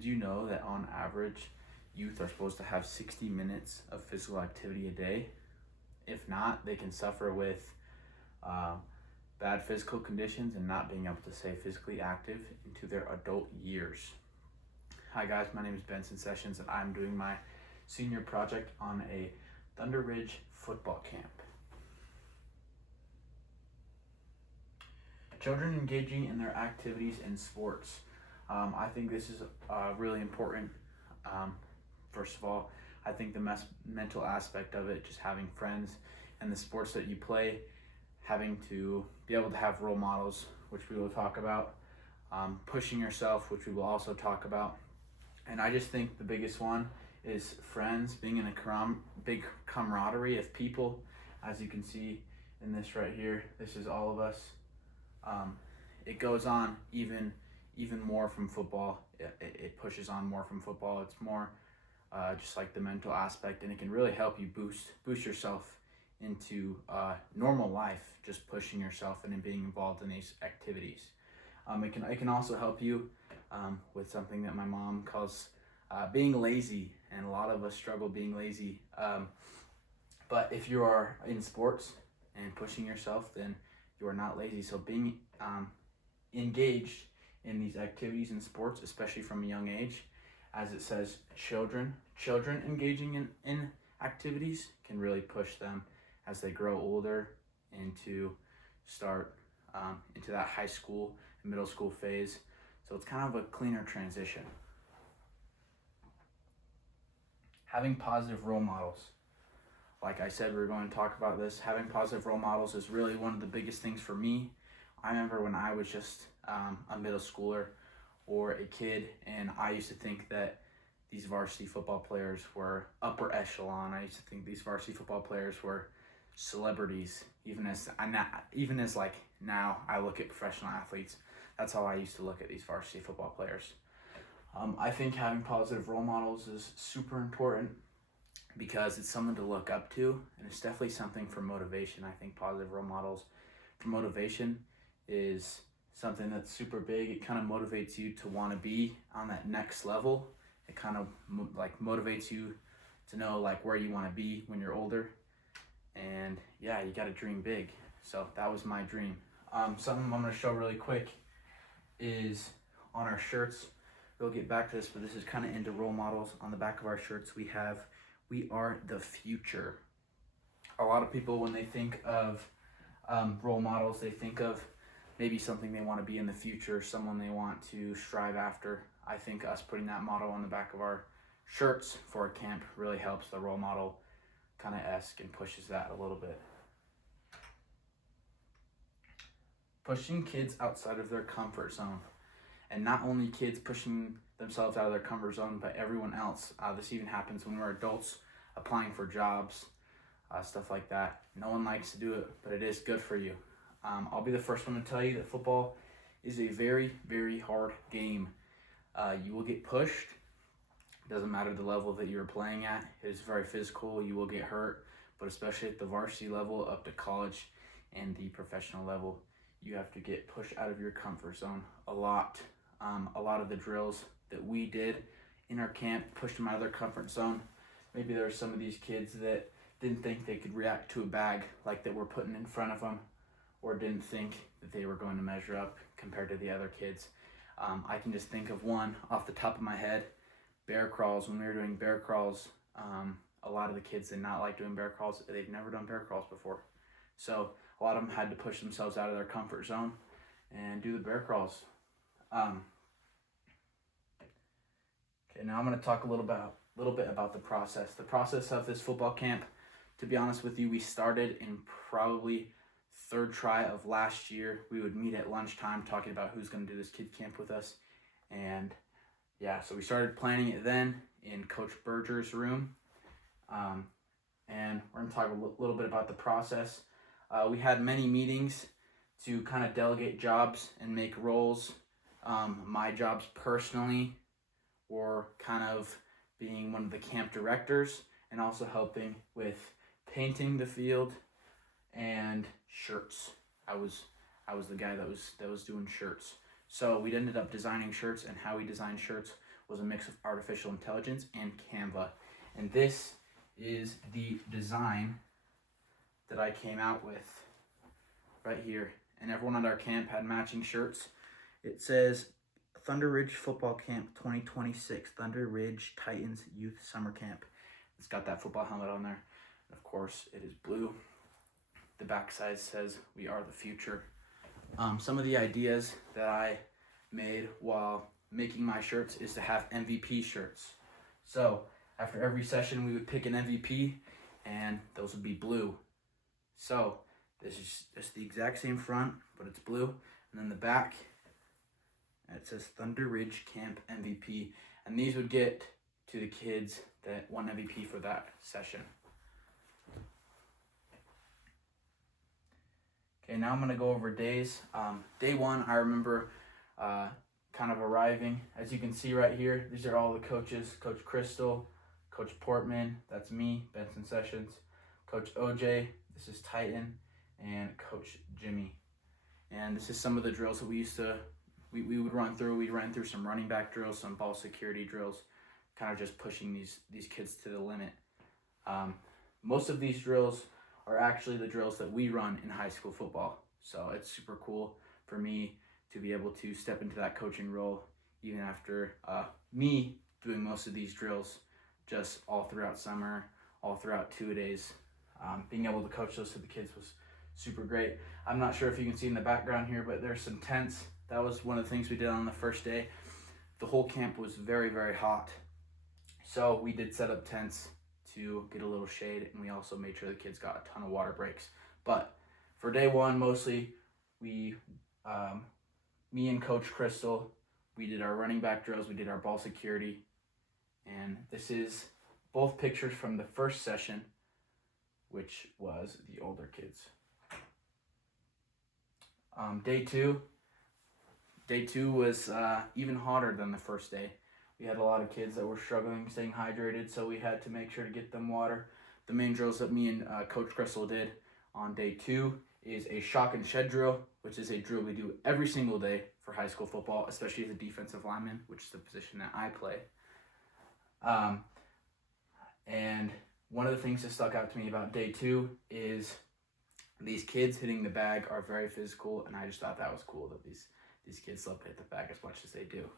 Did you know that on average, youth are supposed to have 60 minutes of physical activity a day? If not, they can suffer with uh, bad physical conditions and not being able to stay physically active into their adult years. Hi guys, my name is Benson Sessions and I'm doing my senior project on a Thunder Ridge football camp. Children engaging in their activities and sports. I think this is really important. First of all, I think the mental aspect of it, just having friends and the sports that you play, having to be able to have role models, which we will talk about, pushing yourself, which we will also talk about. And I just think the biggest one is friends, being in a big camaraderie of people. As you can see in this right here, this is all of us. It goes on even more from football. It pushes on more from football. It's more just like the mental aspect, and it can really help you boost yourself into normal life, just pushing yourself and being involved in these activities. It can also help you with something that my mom calls being lazy, and a lot of us struggle being lazy. But if you are in sports and pushing yourself, then you are not lazy. So being engaged in these activities and sports, especially from a young age, as it says, children engaging in activities can really push them as they grow older into that high school and middle school phase. So it's kind of a cleaner transition. Having positive role models. Like I said, we're going to talk about this. Having positive role models is really one of the biggest things for me. I remember when I was just a middle schooler or a kid, and I used to think that these varsity football players were upper echelon. I used to think these varsity football players were celebrities. Even as like now I look at professional athletes, that's how I used to look at these varsity football players. I think having positive role models is super important because it's someone to look up to, and it's definitely something for motivation. I think positive role models for motivation is something that's super big. It kind of motivates you to want to be on that next level. It kind of motivates you to know like where you want to be when you're older. And yeah, you got to dream big. So that was my dream. Something I'm going to show really quick is on our shirts. We'll get back to this, but this is kind of into role models. On the back of our shirts, we have, "We are the future." A lot of people, when they think of role models, they think of maybe something they want to be in the future, someone they want to strive after. I think us putting that motto on the back of our shirts for a camp really helps the role model kind of esque and pushes that a little bit. Pushing kids outside of their comfort zone. And not only kids pushing themselves out of their comfort zone, but everyone else. This even happens when we're adults applying for jobs, stuff like that. No one likes to do it, but it is good for you. I'll be the first one to tell you that football is a very, very hard game. You will get pushed. Doesn't matter the level that you're playing at. It is very physical. You will get hurt, but especially at the varsity level up to college and the professional level, you have to get pushed out of your comfort zone a lot. A lot of the drills that we did in our camp pushed them out of their comfort zone. Maybe there were some of these kids that didn't think they could react to a bag like that we're putting in front of them, or didn't think that they were going to measure up compared to the other kids. I can just think of one off the top of my head. Bear crawls. When we were doing bear crawls, a lot of the kids did not like doing bear crawls. They've never done bear crawls before. So a lot of them had to push themselves out of their comfort zone and do the bear crawls. Okay, now I'm going to talk a little bit about the process. The process of this football camp, to be honest with you, we started in probably third try of last year. We would meet at lunchtime talking about who's going to do this kid camp with us. And yeah, so we started planning it then in Coach Berger's room. And we're going to talk a little bit about the process. We had many meetings to kind of delegate jobs and make roles. My jobs personally were kind of being one of the camp directors and also helping with painting the field and shirts. I was the guy that was doing shirts. So we ended up designing shirts, and how we designed shirts was a mix of artificial intelligence and Canva. And this is the design that I came out with right here. And everyone at our camp had matching shirts. It says Thunder Ridge Football Camp 2026, Thunder Ridge Titans Youth Summer Camp. It's got that football helmet on there. And of course, it is blue. The backside says, "We are the future." Some of the ideas that I made while making my shirts is to have MVP shirts. So after every session, we would pick an MVP, and those would be blue. So this is just the exact same front, but it's blue. And then the back, it says Thunder Ridge Camp MVP. And these would get to the kids that won MVP for that session. Okay, now I'm going to go over days. Day one, I remember kind of arriving. As you can see right here, these are all the coaches. Coach Crystal, Coach Portman, that's me, Benson Sessions, Coach OJ, this is Titan, and Coach Jimmy. And this is some of the drills that we would run through. We ran through some running back drills, some ball security drills, kind of just pushing these kids to the limit. Most of these drills are actually the drills that we run in high school football. So it's super cool for me to be able to step into that coaching role, even after me doing most of these drills just all throughout summer, all throughout 2-a-days. Being able to coach those to the kids was super great. I'm not sure if you can see in the background here, but there's some tents. That was one of the things we did on the first day. The whole camp was very, very hot. So we did set up tents to get a little shade, and we also made sure the kids got a ton of water breaks. But for day one, mostly, me and Coach Crystal, we did our running back drills, we did our ball security, and this is both pictures from the first session, which was the older kids. Day two was even hotter than the first day. We had a lot of kids that were struggling staying hydrated, so we had to make sure to get them water. The main drills that me and Coach Crystal did on day two is a shock and shed drill, which is a drill we do every single day for high school football, especially as a defensive lineman, which is the position that I play. And one of the things that stuck out to me about day two is these kids hitting the bag are very physical, and I just thought that was cool that these kids love to hit the bag as much as they do.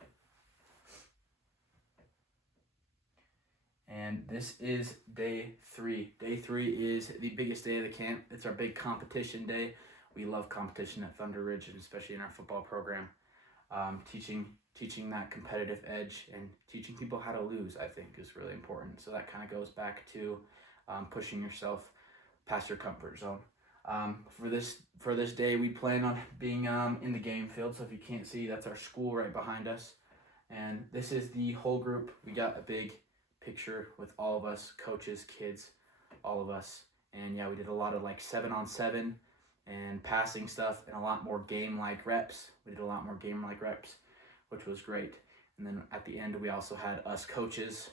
And this is day three. Day three is the biggest day of the camp. It's our big competition day. We love competition at Thunder Ridge, and especially in our football program. Teaching that competitive edge and teaching people how to lose, I think, is really important. So that kind of goes back to pushing yourself past your comfort zone. For this day, we plan on being in the game field. So if you can't see, that's our school right behind us. And this is the whole group. We got a big picture with all of us, coaches, kids, all of us. And yeah, we did a lot of like 7-on-7 and passing stuff and a lot more game-like reps. We did a lot more game-like reps, which was great. And then at the end, we also had us coaches,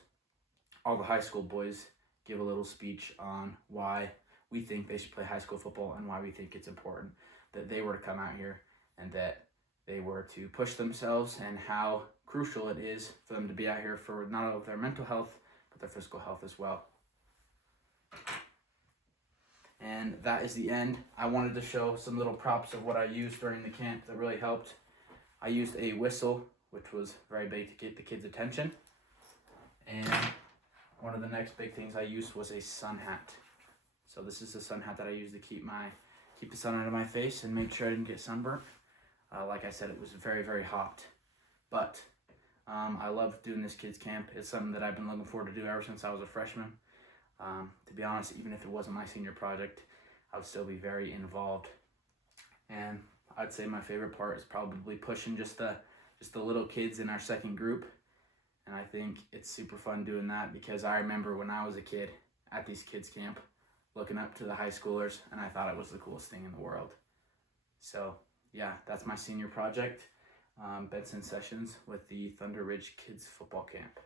all the high school boys, give a little speech on why we think they should play high school football and why we think it's important that they were to come out here and that they were to push themselves, and how crucial it is for them to be out here for not only their mental health, but their physical health as well. And that is the end. I wanted to show some little props of what I used during the camp that really helped. I used a whistle, which was very big to get the kids' attention. And one of the next big things I used was a sun hat. So this is the sun hat that I used to keep the sun out of my face and make sure I didn't get sunburnt. Like I said, it was very, very hot. But I love doing this kids' camp. It's something that I've been looking forward to do ever since I was a freshman. To be honest, even if it wasn't my senior project, I would still be very involved. And I'd say my favorite part is probably pushing just the little kids in our second group. And I think it's super fun doing that, because I remember when I was a kid at these kids' camp, looking up to the high schoolers, and I thought it was the coolest thing in the world. So yeah, that's my senior project, Benson Sessions with the Thunder Ridge Kids Football Camp.